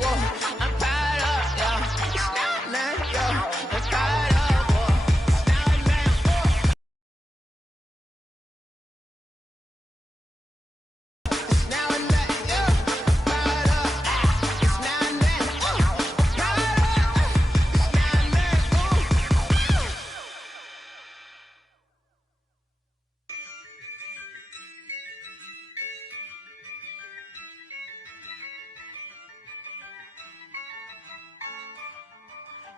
whoa. I'm fired up, yeah. It's not nothing, yeah. I'm fired up, whoa. It's not nothing, whoa. It's now or nothing, yeah. I'm fired up, it's not nothing, whoa. I'm fired up, it's not nothing, whoa.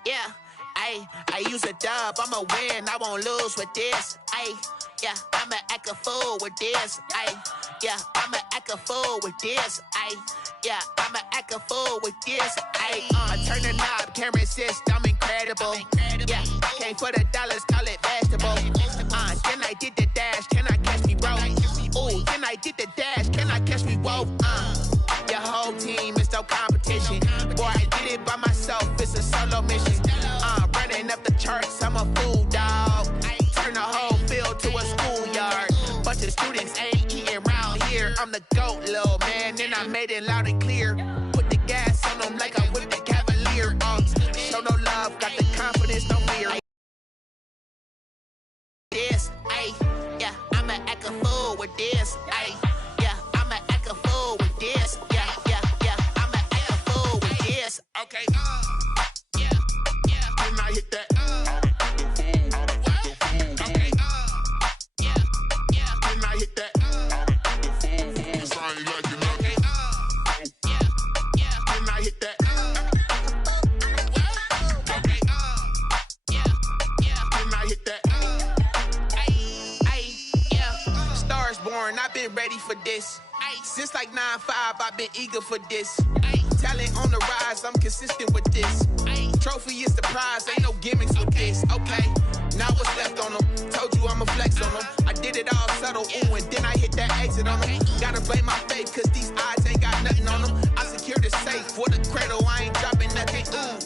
Yeah, I use a dub, I'ma win, I won't lose with this. Yeah, I'ma act a fool with this. Yeah, I'ma act a fool with this. Yeah, I'ma act a fool with this. I turn the knob, camera assist, I'm incredible. Yeah, came for the dollars, call it vegetable. Then I did the dash, can I catch me, bro? Ooh, then I did the dash, can I catch me, whoa? Your whole team is no competition. Boy, I did it by myself, it's a solo mission. Running up the charts, I'm a fool, dog. Turn the whole field to a schoolyard. Bunch of students ain't eating round here. I'm the GOAT, little man, and I made it loud and clear. Put the gas on them like I'm with the Cavalier. Show no love, got the confidence, no fear. This, yeah, I'ma act a fool with this, yeah, I'ma act a fool with this, yeah, I'ma act a fool with this, okay, yeah, then I hit that, okay, yeah, then I hit that, then I hit that, okay, then I hit that. Stars born, I've been ready for this. Since like 9-5, I've been eager for this. Talent on the rise, I'm consistent with this. Trophy is the prize, ain't no gimmicks with this. Okay, now what's left on them? Told you I'ma flex on them. I did it all subtle, ooh, and then I hit that exit on them. Gotta blame my faith, cause these odds ain't got nothing on them. I secured the safe for the cradle, I ain't dropping nothing, ooh.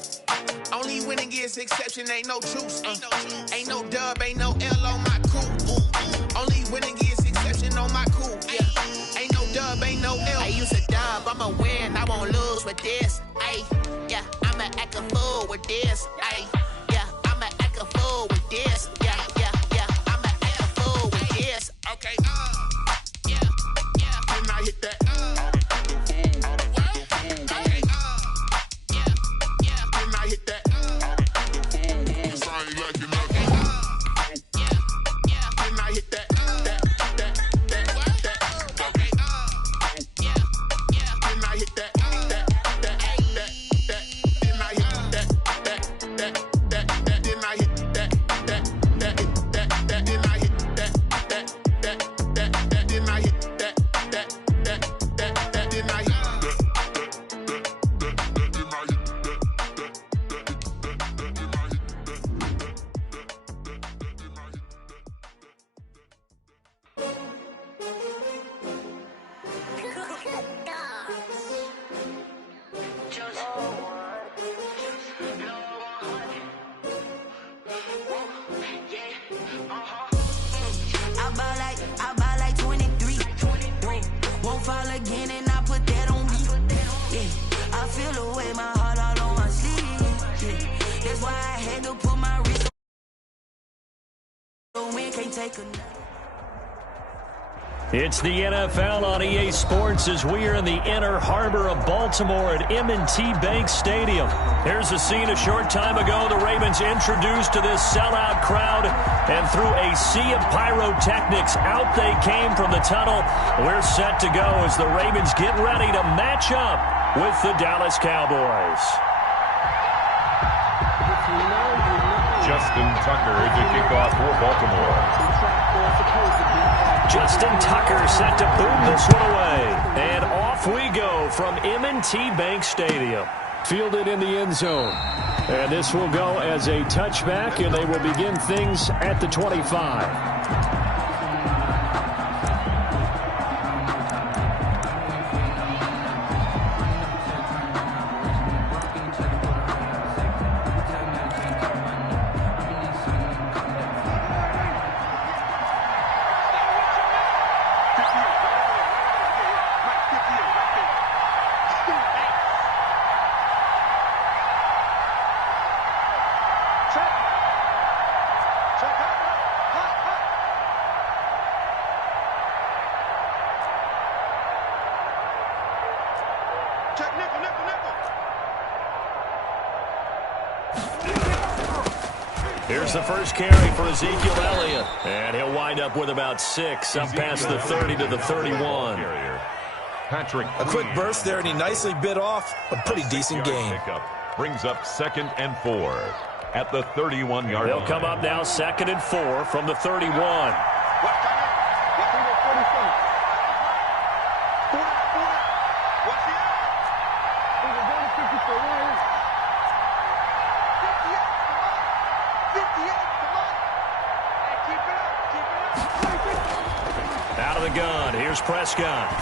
Only winning is exception, ain't no truce. Ain't no dub, ain't no L on my crew. Only winning is exception on my crew. Yeah, ain't no dub, ain't no L. I use a dub, I'ma win, I won't lose with this. Yeah, I'ma act a fool with this. Yeah, I'ma act a fool with this. Yeah, I'ma act a fool with this. Okay, yeah, then I hit that. Okay, yeah, then I hit that. Then I hit that. It's the NFL on EA Sports as we are in the inner harbor of Baltimore at M&T Bank Stadium. Here's a scene a short time ago. The Ravens introduced to this sellout crowd, and through a sea of pyrotechnics, out they came from the tunnel. We're set to go as the Ravens get ready to match up with the Dallas Cowboys. Justin Tucker to kick off for Baltimore. Justin Tucker set to boom this one away. And off we go from M&T Bank Stadium. Fielded in the end zone. And this will go as a touchback, and they will begin things at the 25. Here's the first carry for Ezekiel Elliott. And he'll wind up with about 6, up past the 30 to the 31. A quick burst there, and he nicely bit off a pretty decent gain. Brings up 2nd and 4 at the 31-yard line. They'll come up now 2nd and 4 from the 31. Out of the gun, here's Prescott.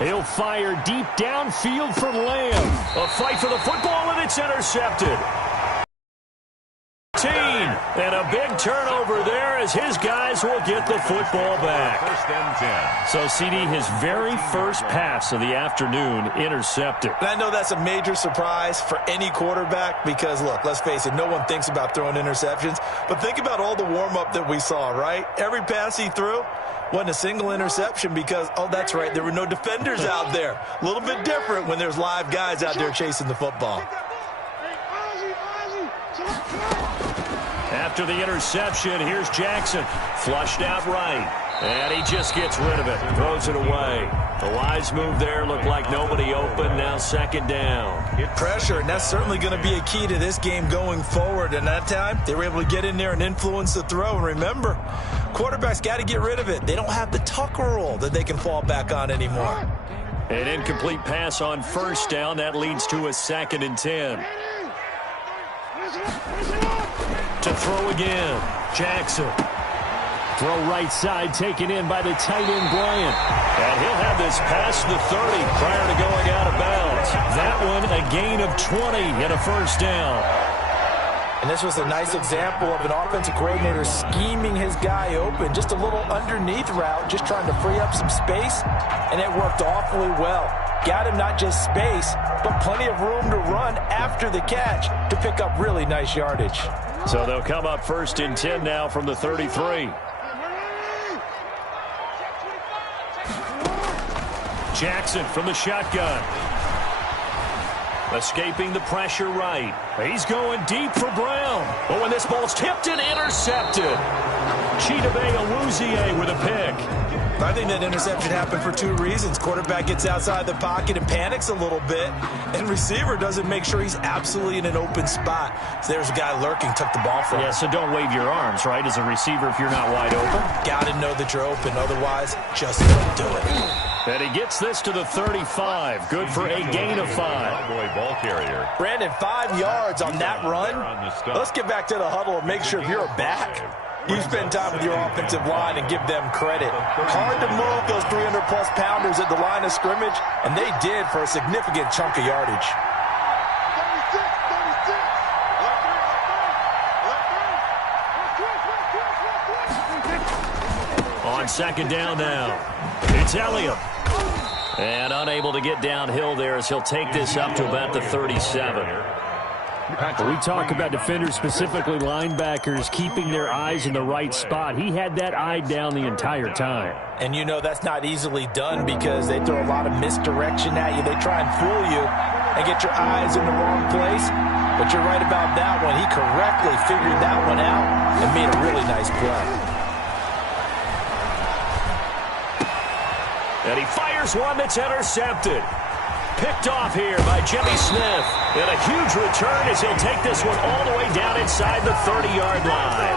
He'll fire deep downfield for Lamb. A fight for the football, and it's intercepted. And a big turnover there as his guys will get the football back. 1st and 10. So, CD, his very first pass of the afternoon intercepted. And I know that's a major surprise for any quarterback because, look, let's face it, no one thinks about throwing interceptions. But think about all the warm-up that we saw, right? Every pass he threw wasn't a single interception because, oh, that's right, there were no defenders out there. A little bit different when there's live guys out there chasing the football. After the interception, here's Jackson. Flushed out right. And he just gets rid of it. Throws it away. The wise move there. Looked like nobody open. Now 2nd down. Pressure, and that's certainly going to be a key to this game going forward. And that time, they were able to get in there and influence the throw. And remember, quarterbacks got to get rid of it. They don't have the tuck roll that they can fall back on anymore. An incomplete pass on 1st down. That leads to a 2nd and 10. To throw again, Jackson. Throw right side, taken in by the tight end, Bryant. And he'll have this past the 30 prior to going out of bounds. That one, a gain of 20 and a 1st down. And this was a nice example of an offensive coordinator scheming his guy open. Just a little underneath route, just trying to free up some space, and it worked awfully well. Got him not just space, but plenty of room to run after the catch to pick up really nice yardage. So they'll come up 1st and 10 now from the 33. Jackson from the shotgun. Escaping the pressure right. He's going deep for Brown. But when this ball's tipped and intercepted. Chidobe Awuzie with a pick. I think that interception happened for 2 reasons. Quarterback gets outside the pocket and panics a little bit, and receiver doesn't make sure he's absolutely in an open spot. So there's a guy lurking, took the ball from him. Yeah, so don't wave your arms, right, as a receiver if you're not wide open. Got to know that you're open. Otherwise, just don't do it. And he gets this to the 35. Good for a gain of 5. Ball carrier. Brandon, 5 yards on that run. Let's get back to the huddle and make sure if you're a back, you spend time with your offensive line and give them credit. Hard to move those 300-plus pounders at the line of scrimmage, and they did for a significant chunk of yardage. On 2nd down now, it's Elliott. And unable to get downhill there as he'll take this up to about the 37. We talk about defenders, specifically linebackers, keeping their eyes in the right spot. He had that eye down the entire time. And you know that's not easily done because they throw a lot of misdirection at you. They try and fool you and get your eyes in the wrong place. But you're right about that one. He correctly figured that one out and made a really nice play. And he fires one that's intercepted. Picked off here by Jimmy Smith. And a huge return as he'll take this one all the way down inside the 30-yard line.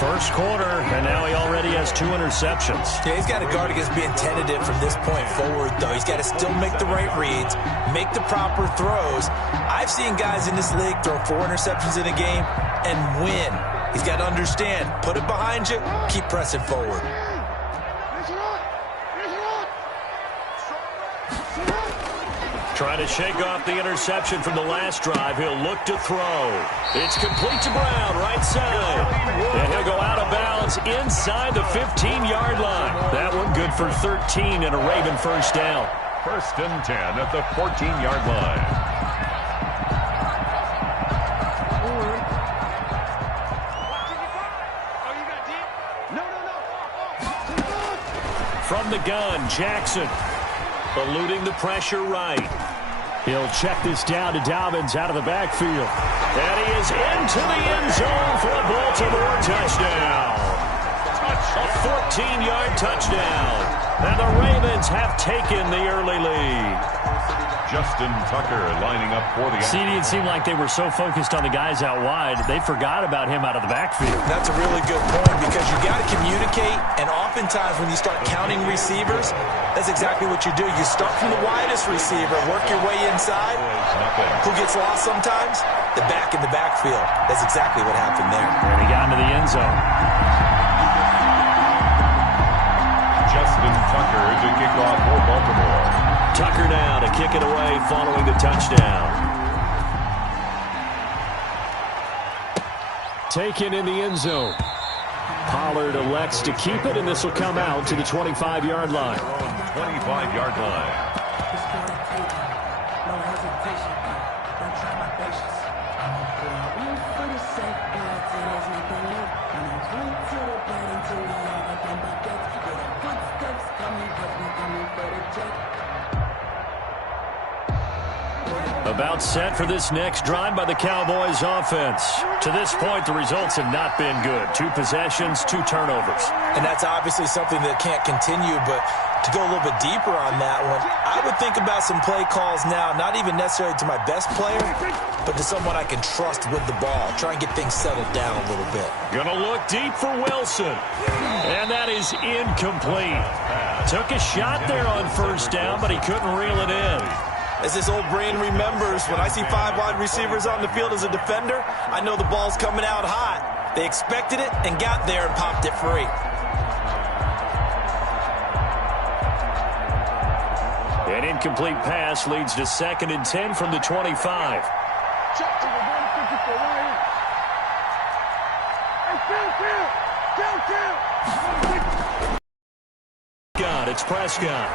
First quarter, and now he already has 2 interceptions. Yeah, he's got to guard against being tentative from this point forward, though. He's got to still make the right reads, make the proper throws. I've seen guys in this league throw 4 interceptions in a game and win. He's got to understand, put it behind you, keep pressing forward. Trying to shake off the interception from the last drive. He'll look to throw. It's complete to Brown, right side. And he'll go out of bounds inside the 15-yard line. That one good for 13 and a Raven first down. 1st and 10 at the 14-yard line. From the gun, Jackson. Eluding the pressure right. He'll check this down to Dobbins out of the backfield. And he is into the end zone for a Baltimore touchdown. A 14-yard touchdown. And the Ravens have taken the early lead. Justin Tucker lining up for the... See, it seemed like they were so focused on the guys out wide, they forgot about him out of the backfield. That's a really good point because you got to communicate, and oftentimes when you start counting receivers, that's exactly what you do. You start from the widest receiver, work your way inside. Who gets lost sometimes? The back in the backfield. That's exactly what happened there. And he got into the end zone. Justin Tucker to kick off for Baltimore. Tucker now to kick it away following the touchdown. Taken in the end zone. Pollard elects to keep it, and this will come out to the 25-yard line. 25-yard line. About set for this next drive by the Cowboys offense. To this point, the results have not been good. 2 possessions, 2 turnovers. And that's obviously something that can't continue, but to go a little bit deeper on that one, I would think about some play calls now, not even necessarily to my best player, but to someone I can trust with the ball. Try and get things settled down a little bit. Gonna look deep for Wilson. And that is incomplete. Took a shot there on first down, but he couldn't reel it in. As this old brain remembers, when I see 5 wide receivers on the field as a defender, I know the ball's coming out hot. They expected it and got there and popped it free. An incomplete pass leads to 2nd and 10 from the 25. It's Prescott.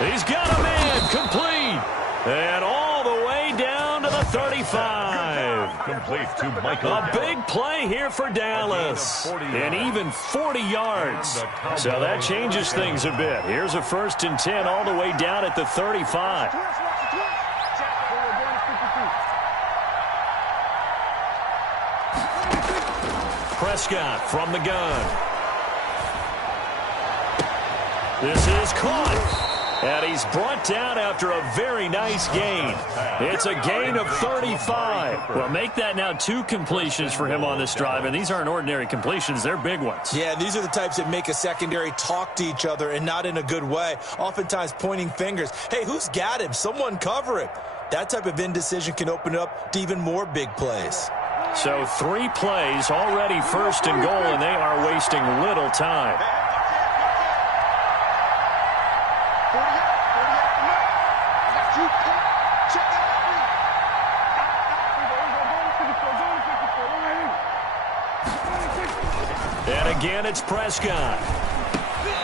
He's got a man, complete, and all the way down to the 35. Complete to Michael. A big play here for Dallas, and even 40 yards. So that changes things a bit. Here's a 1st and 10 all the way down at the 35. Prescott from the gun. This is caught. And he's brought down after a very nice gain. It's a gain of 35. Well, make that now 2 completions for him on this drive, and these aren't ordinary completions. They're big ones. Yeah, these are the types that make a secondary talk to each other and not in a good way. Oftentimes pointing fingers. Hey, who's got him? Someone cover him. That type of indecision can open it up to even more big plays. So 3 plays already 1st and goal, and they are wasting little time. And again, it's Prescott.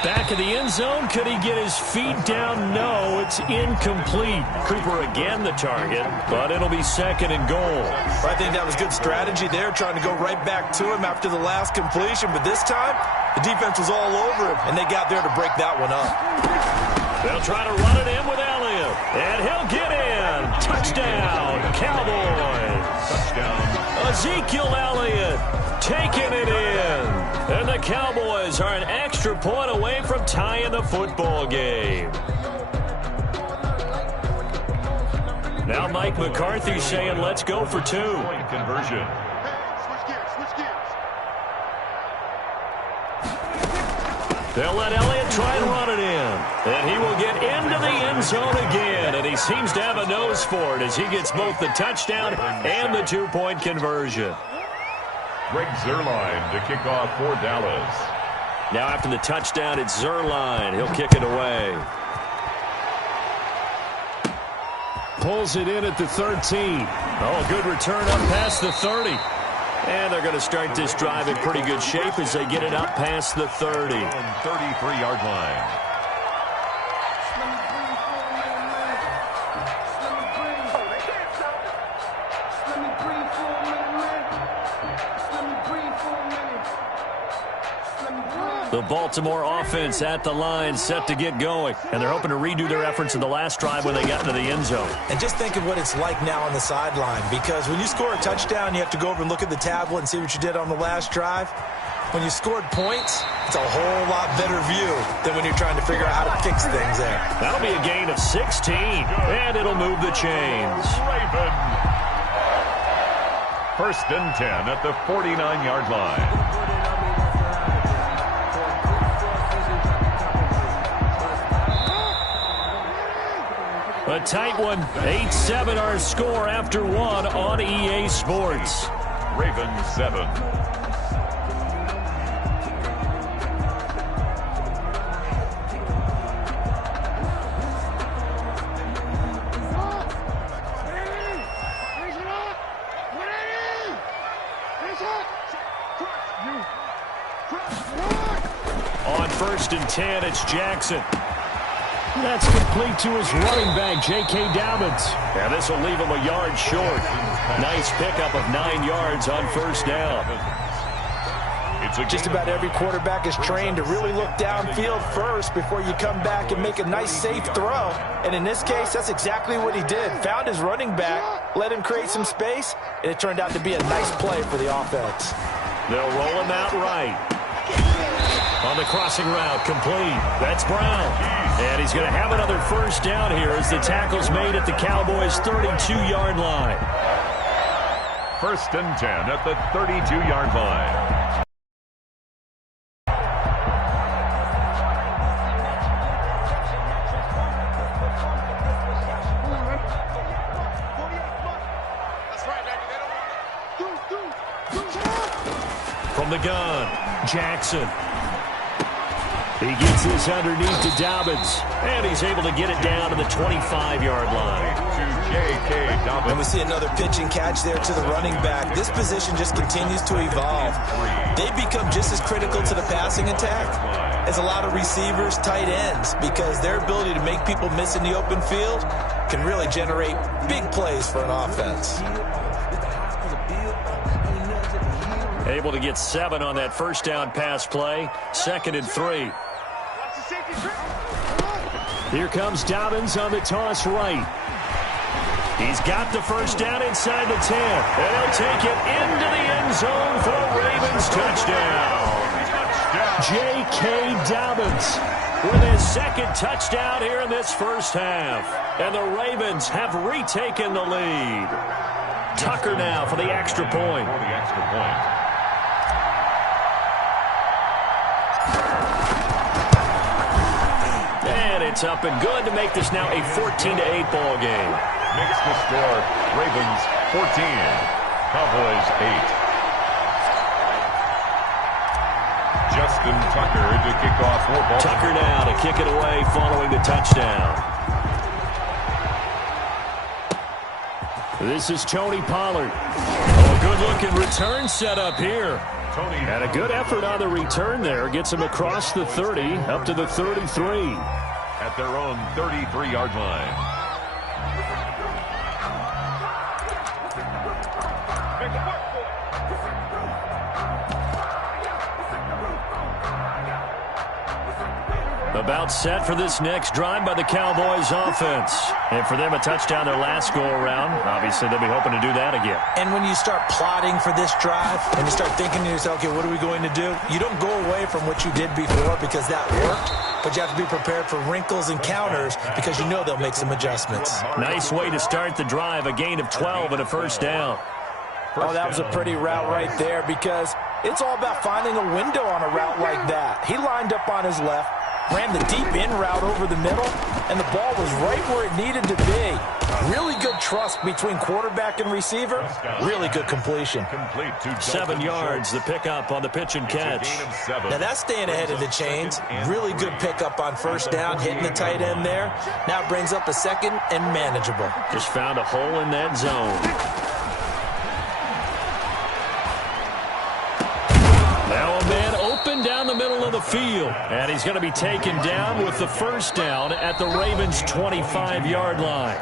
Back in the end zone. Could he get his feet down? No, it's incomplete. Cooper again the target, but it'll be 2nd and goal. I think that was good strategy there, trying to go right back to him after the last completion. But this time, the defense was all over him, and they got there to break that one up. They'll try to run it in with Elliott, and he'll get in. Touchdown, Cowboys. Touchdown. Ezekiel Elliott taking it in. And the Cowboys are an extra point away from tying the football game. Now Mike McCarthy saying, let's go for 2. Point conversion. They'll let Elliott try and run it in. And he will get into the end zone again. And he seems to have a nose for it as he gets both the touchdown and the 2-point conversion. Greg Zuerlein to kick off for Dallas. Now after the touchdown, it's Zuerlein. He'll kick it away. Pulls it in at the 13. Oh, good return up past the 30. And they're going to start this drive in pretty good shape as they get it up past the 30. 33-yard line. The Baltimore offense at the line, set to get going. And they're hoping to redo their efforts in the last drive when they got into the end zone. And just think of what it's like now on the sideline, because when you score a touchdown, you have to go over and look at the tablet and see what you did on the last drive. When you scored points, it's a whole lot better view than when you're trying to figure out how to fix things there. That'll be a gain of 16, and it'll move the chains. Ravens. First and 10 at the 49-yard line. A tight one. 8-7 our score after one on EA Sports. Ravens 7. On first and 10, it's Jackson. That's complete to his running back, J.K. Dobbins. And this will leave him a yard short. Nice pickup of 9 yards on first down. Just about every quarterback is trained to really look downfield first before you come back and make a nice, safe throw. And in this case, that's exactly what he did. Found his running back, let him create some space, and it turned out to be a nice play for the offense. They'll roll him out right. On the crossing route, complete. That's Brown. And he's going to have another first down here as the tackle's made at the Cowboys' 32-yard line. First and 10 at the 32-yard line. From the gun, Jackson. He gets this underneath to Dobbins, and he's able to get it down to the 25-yard line. To J.K. Dobbins. And we see another pitch and catch there to the running back. This position just continues to evolve. They become just as critical to the passing attack as a lot of receivers, tight ends, because their ability to make people miss in the open field can really generate big plays for an offense. Able to get 7 on that first down pass play. 2nd and 3. Here comes Dobbins on the toss right. He's got the first down inside the 10. And he'll take it into the end zone for a Ravens touchdown. J.K. Dobbins with his 2nd touchdown here in this first half. And the Ravens have retaken the lead. Tucker now for the extra point. And it's up and good to make this now a 14-8 ball game. Makes the score Ravens 14, Cowboys 8. Justin Tucker to kick off for Baltimore. Tucker now to kick it away following the touchdown. This is Tony Pollard. Oh, good-looking return set up here. And a good effort on the return there. Gets him across the 30, up to the 33. At their own 33-yard line. About set for this next drive by the Cowboys offense. And for them, a touchdown their last go-around. Obviously, they'll be hoping to do that again. And when you start plotting for this drive and you start thinking to yourself, okay, what are we going to do? You don't go away from what you did before because that worked, but you have to be prepared for wrinkles and counters because you know they'll make some adjustments. Nice way to start the drive, a gain of 12 and a first down. Oh, that was a pretty route right there because it's all about finding a window on a route like that. He lined up on his left, ran the deep in route over the middle, and the ball was right where it needed to be. Really good trust between quarterback and receiver. Really good completion. 7 yards, the pickup on the pitch and catch. Now that's staying ahead of the chains. Really good pickup on first down, hitting the tight end there. Now it brings up a 2nd and manageable. Just found a hole in that zone. Now a man open down the middle of the field. And he's going to be taken down with the first down at the Ravens' 25-yard line.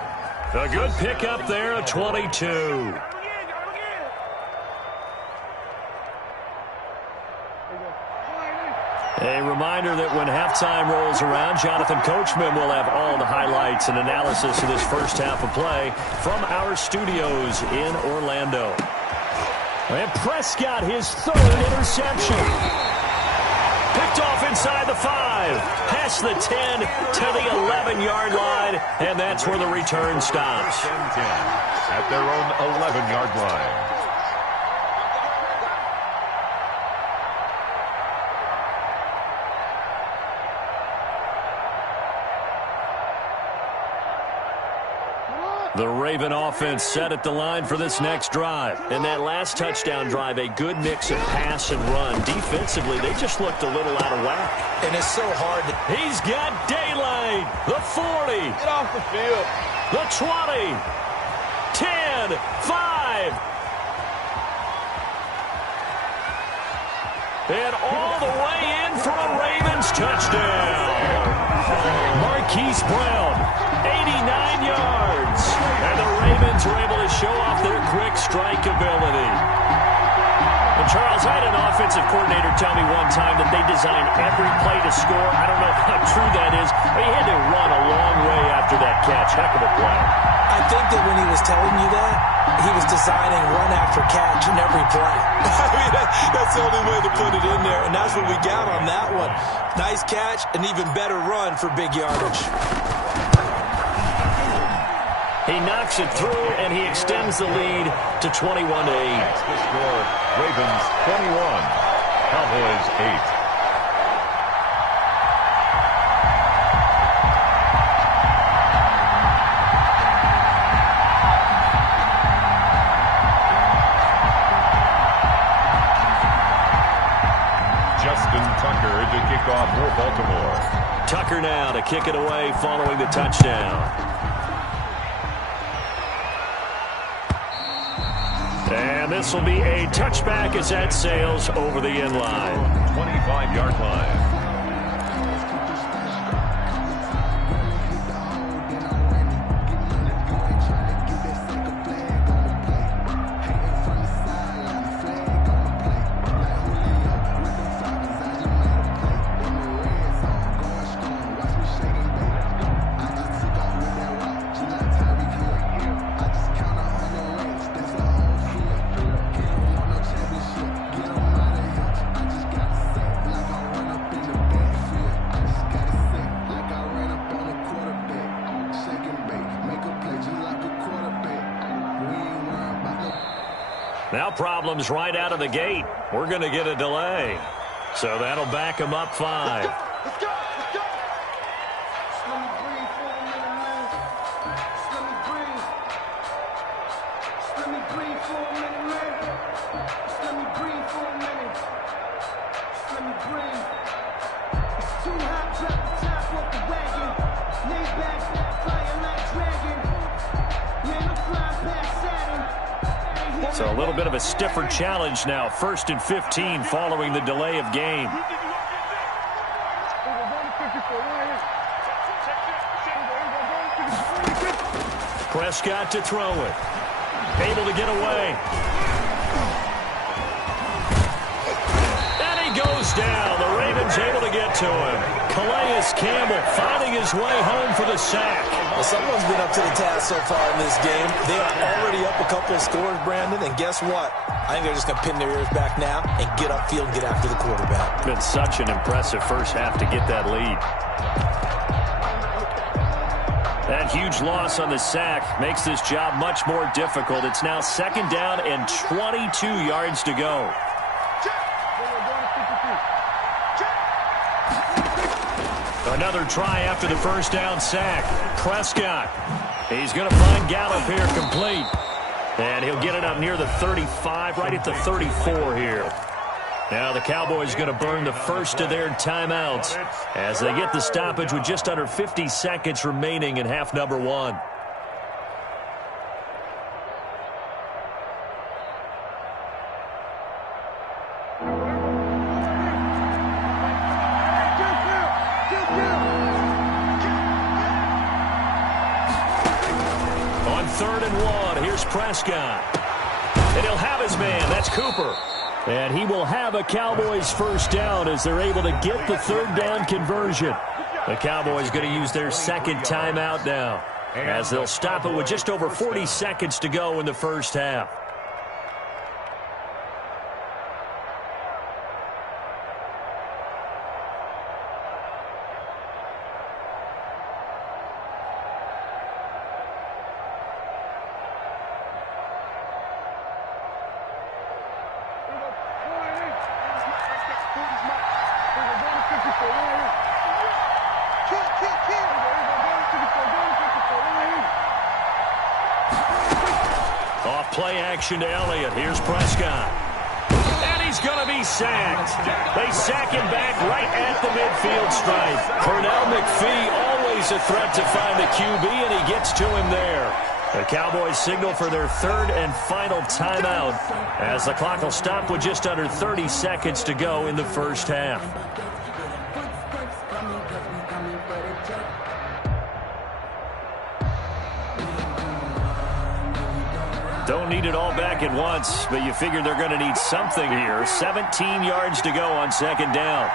A good pickup there at 22. A reminder that when halftime rolls around, Jonathan Coachman will have all the highlights and analysis of this first half of play from our studios in Orlando. And Prescott, his third interception. Picked off inside the 5, past the 10 to the 11-yard line, and that's where the return stops. 10-10 at their own 11-yard line. The Raven offense set at the line for this next drive. And that last touchdown drive, a good mix of pass and run. Defensively, they just looked a little out of whack. And it's so hard to... He's got daylight. The 40. Get off the field. The 20. 10. 5. And all the way in for a Ravens touchdown. Marquise Brown, 89 yards. And the Ravens were able to show off their quick strike ability. And Charles, I had an offensive coordinator tell me one time that they design every play to score. I don't know how true that is, but he had to run a long way after that catch. Heck of a play. I think that when he was telling you that, he was designing run after catch in every play. I mean, that's the only way to put it in there, and that's what we got on that one. Nice catch, an even better run for big yardage. He knocks it through, and he extends the lead to 21-8. That's the score. Ravens 21, Cowboys 8. Tucker to kick off for Baltimore. Tucker now to kick it away following the touchdown. And this will be a touchback as that sails over the end line. 25-yard line. Now problems right out of the gate. We're going to get a delay. So that'll back him up 5. Let's go. Let's go. Just let me breathe for a minute, man. Just let me breathe. Just let me breathe for a minute, man. Just let me breathe for a minute. Just let me breathe. It's too hot, drop the top off the wagon. Lay back, flying like dragon. Man, I'm flying past Saturn. So a little bit of a stiffer challenge now. 1st and 15 following the delay of game. Prescott to throw it. Able to get away. And he goes down. The Ravens able to get to him. Calais Campbell finding his way home for the sack. Well, someone's been up to the task so far in this game. They are already up a couple of scores, Brandon, and guess what? I think they're just going to pin their ears back now and get upfield and get after the quarterback. Been such an impressive first half to get that lead. That huge loss on the sack makes this job much more difficult. It's now 2nd down and 22 yards to go. Another try after the first down sack. Prescott. He's going to find Gallup here complete. And he'll get it up near the 35, right at the 34 here. Now the Cowboys going to burn the first of their timeouts as they get the stoppage with just under 50 seconds remaining in half number 1. On 3rd and 1, here's Prescott. And he'll have his man. That's Cooper. And he will have a Cowboys first down as they're able to get the third down conversion. The Cowboys going to use their second timeout now, as they'll stop it with just over 40 seconds to go in the first half. Play action to Elliott. Here's Prescott. And he's going to be sacked. They sack him back right at the midfield stripe. Pernell McPhee, always a threat to find the QB, and he gets to him there. The Cowboys signal for their third and final timeout as the clock will stop with just under 30 seconds to go in the first half. Don't need it all back at once, but you figure they're going to need something here. 17 yards to go on second down.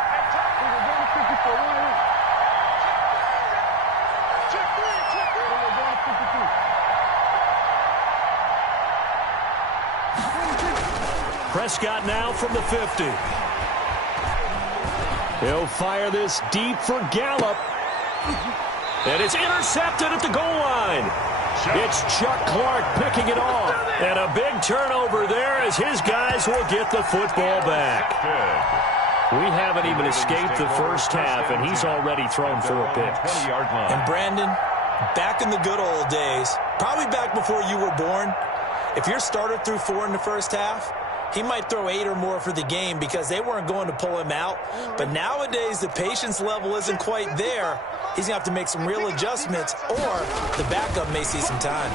Prescott now from the 50. He'll fire this deep for Gallup. And it's intercepted at the goal line. It's Chuck Clark picking it off. And a big turnover there as his guys will get the football back. We haven't even escaped the first half, and he's already thrown 4 picks. And Brandon, back in the good old days, probably back before you were born, if your starter threw 4 in the first half, he might throw 8 or more for the game because they weren't going to pull him out. But nowadays, the patience level isn't quite there. He's going to have to make some real adjustments, or the backup may see some time.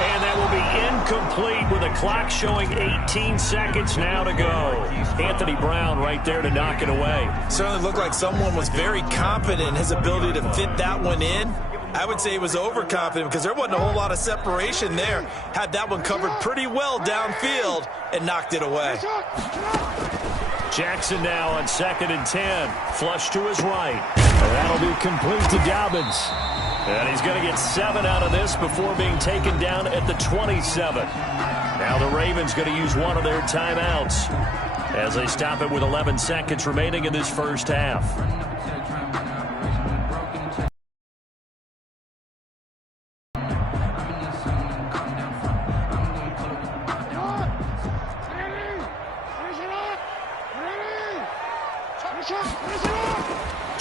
And that will be incomplete with a clock showing 18 seconds now to go. Anthony Brown right there to knock it away. Certainly looked like someone was very confident in his ability to fit that one in. I would say he was overconfident because there wasn't a whole lot of separation there. Had that one covered pretty well downfield and knocked it away. Jackson now on 2nd and 10. Flush to his right. And that'll be complete to Dobbins. And he's going to get 7 out of this before being taken down at the 27. Now the Ravens going to use one of their timeouts as they stop it with 11 seconds remaining in this first half.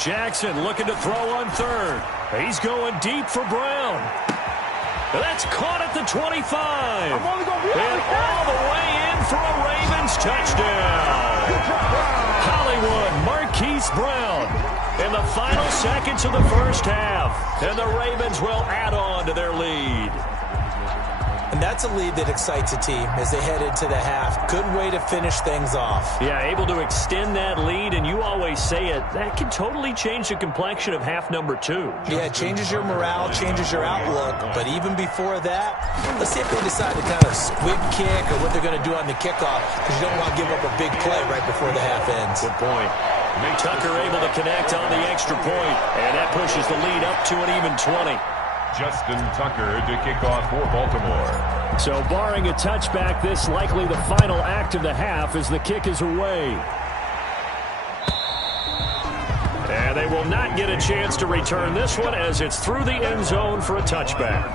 Jackson looking to throw on 3rd. He's going deep for Brown. That's caught at the 25. And all the way in for a Ravens touchdown. Hollywood Marquise Brown in the final seconds of the first half. And the Ravens will add on to their lead. And that's a lead that excites a team as they head into the half. Good way to finish things off. Yeah, able to extend that lead, and you always say it, that can totally change the complexion of half number 2. Yeah, it changes your morale, changes your outlook. But even before that, let's see if they decide to kind of squib kick or what they're going to do on the kickoff, because you don't want to give up a big play right before the half ends. Good point. Tucker able to connect on the extra point, and that pushes the lead up to an even 20. Justin Tucker to kick off for Baltimore. So barring a touchback, this likely the final act of the half as the kick is away. And they will not get a chance to return this one as it's through the end zone for a touchback.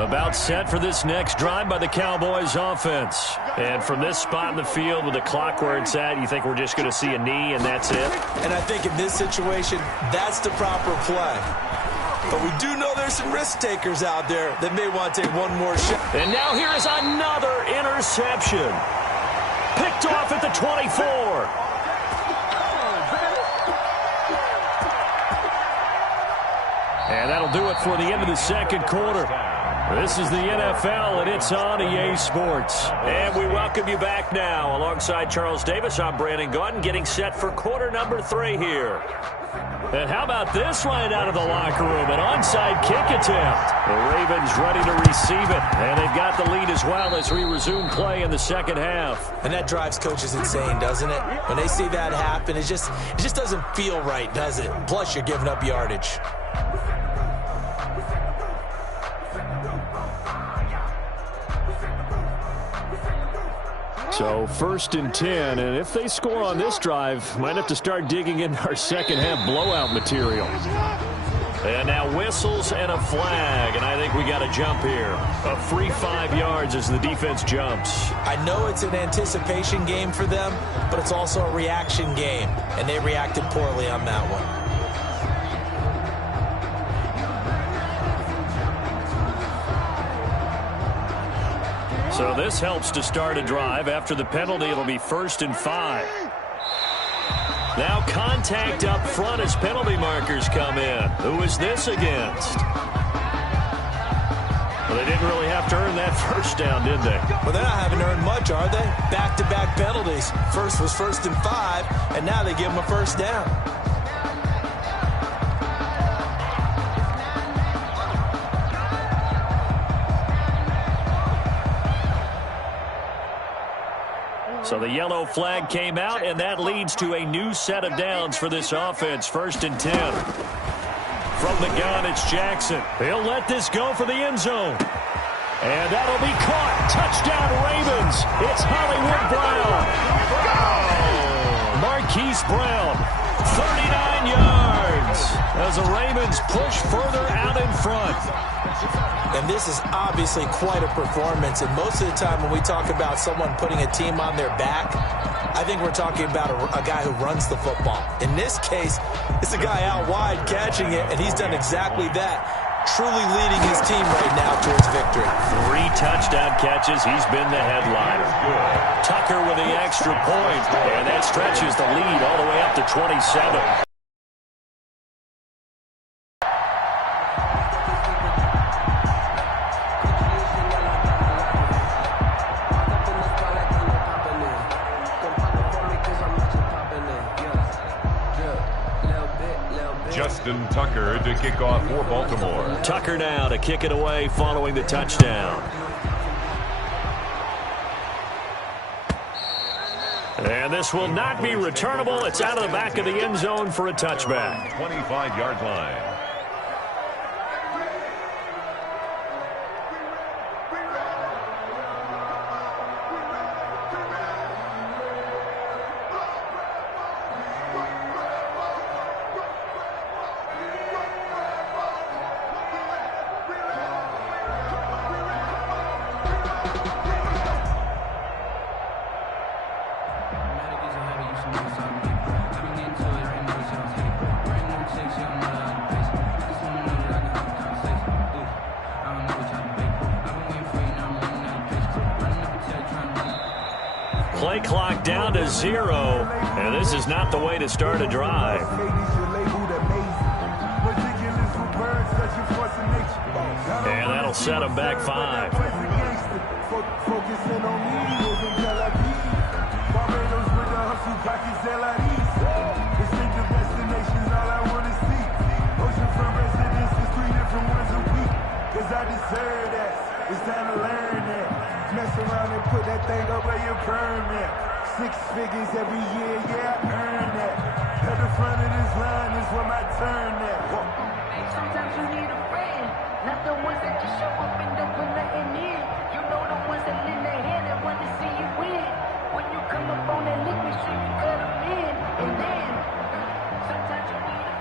About set for this next drive by the Cowboys offense. And from this spot in the field with the clock where it's at, you think we're just going to see a knee and that's it? And I think in this situation, that's the proper play. But we do know there's some risk takers out there that may want to take one more shot. And now here is another interception. Picked off at the 24. And that'll That'll do it for the end of the second quarter. This is the NFL, and it's on EA Sports. And we welcome you back now. Alongside Charles Davis, I'm Brandon Gaudin, getting set for quarter number 3 here. And how about this right out of the locker room? An onside kick attempt. The Ravens ready to receive it. And they've got the lead as well as we resume play in the second half. And that drives coaches insane, doesn't it? When they see that happen, it just doesn't feel right, does it? Plus, you're giving up yardage. So 1st and 10, and if they score on this drive, might have to start digging in our second half blowout material. And now whistles and a flag, and I think we got a jump here. A free 5 yards as the defense jumps. I know it's an anticipation game for them, but it's also a reaction game, and they reacted poorly on that one. So this helps to start a drive. After the penalty, it'll be 1st and 5. Now contact up front as penalty markers come in. Who is this against? Well, they didn't really have to earn that first down, did they? Well, they're not having to earn much, are they? Back-to-back penalties. First was 1st and 5, and now they give them a first down. So the yellow flag came out, and that leads to a new set of downs for this offense. 1st and 10. From the gun, it's Jackson. He'll let this go for the end zone. And that'll be caught. Touchdown, Ravens. It's Hollywood Brown. Marquise Brown, 39 yards. As the Ravens push further out in front. And this is obviously quite a performance. And most of the time when we talk about someone putting a team on their back, I think we're talking about a guy who runs the football. In this case, it's a guy out wide catching it, and he's done exactly that, truly leading his team right now towards victory. 3 touchdown catches. He's been the headliner. Tucker with the extra point, and that stretches the lead all the way up to 27. Justin Tucker to kick off for Baltimore. Tucker now to kick it away following the touchdown. And this will not be returnable. It's out of the back of the end zone for a touchback. 25-yard line. Play clock down to 0, and this is not the way to start a drive. And that'll set him back 5. It's time to learn that. Mess around and put that thing up where you burn that. 6 figures every year, yeah, I earn that. At the front of this line is where my turn at. Sometimes you need a friend, not the ones that just show up and don't put nothing in. You know the ones that lend their hand and want to see you win. When you come up on that lick, make sure you cut them in. And then, sometimes you need a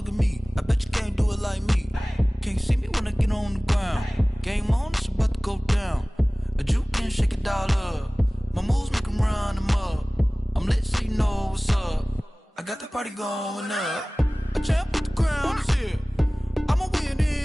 look at me. I bet you can't do it like me. Can't see me when I get on the ground. Game on, it's about to go down. A juke can shake it all up. My moves make 'em run them up. I'm lit so you know what's up. I got the party going up. A champ with the crown is here. I'ma win it.